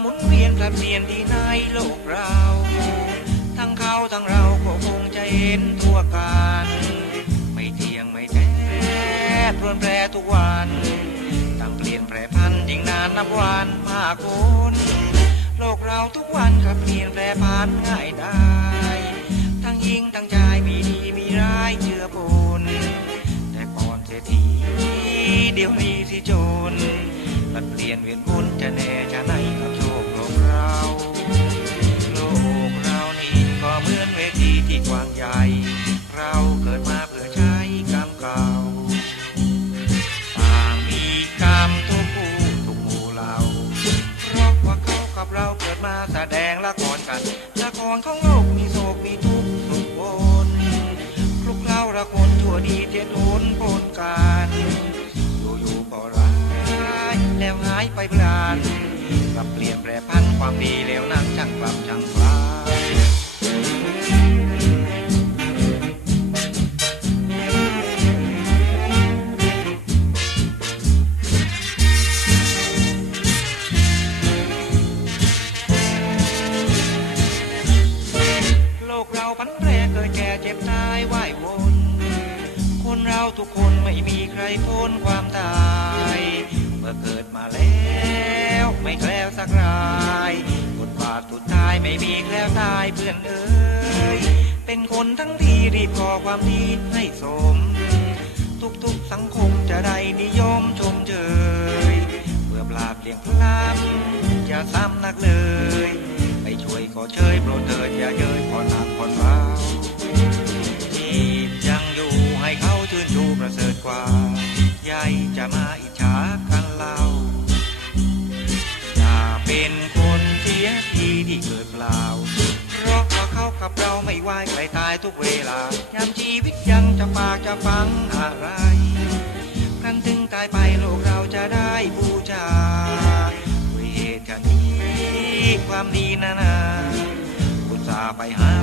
หมุนเวียนกลับเปลี่ยนที่ในโลกเรา ทั้งเขาทั้งเราก็คงจะเห็นทั่วกัน ไม่เที่ยงไม่แท้พรวนแปรทุกวันตั้งเปลี่ยนแปรพันยิ่งนานนับวันมากคนโลกเราทุกวันก็เปลี่ยนแปรพันง่ายได้ทั้งยิงทั้งชายมีดีมีร้ายเจือปนแต่ก่อนเศรษฐีเดี๋ยวนี้สิจนลัดเปลี่ยนเวียนวนจะแน่จะไหน เราเกิดมาแสดงละครกันละครของโลกมีโศกมีทุกข์สุขวนคลุกเคล้าละคนชั่วดีเทียนโหนปนกันอยู่อยู่ก็ร้ายแล้วหายไปพลานกลับเปลี่ยนแปรพันความดีแล้วนั่งช่างกลับช่างฟ้า เก็บตายว่ายวน คนเราทุกคนไม่มีใครพ้นความตาย เมื่อเกิดมาแล้วไม่แคล้วสักรายบทบาทสุดท้ายไม่มีแคล้วตายเพื่อนเอ้ย เป็นคนทั้งที่รีบก่อความดีให้สม ทุกๆสังคมจะได้นิยมชมเชยเพื่อปราบเลี่ยงพล้ำอย่าซ้ำนักเลย ประเสริฐกว่า ยายจะมาอิจฉากันเราอย่าเป็นคนเสียทีที่เกิดเปล่า เพราะว่าเขากับเราไม่ไหวใครตายทุกเวลายามชีวิตยังจะปากจะฟังอะไรครั้นถึงตายไปโลกเราจะได้บูชาด้วยเหตุการณ์นี้ความดีนานาอุตสาห์ไปหา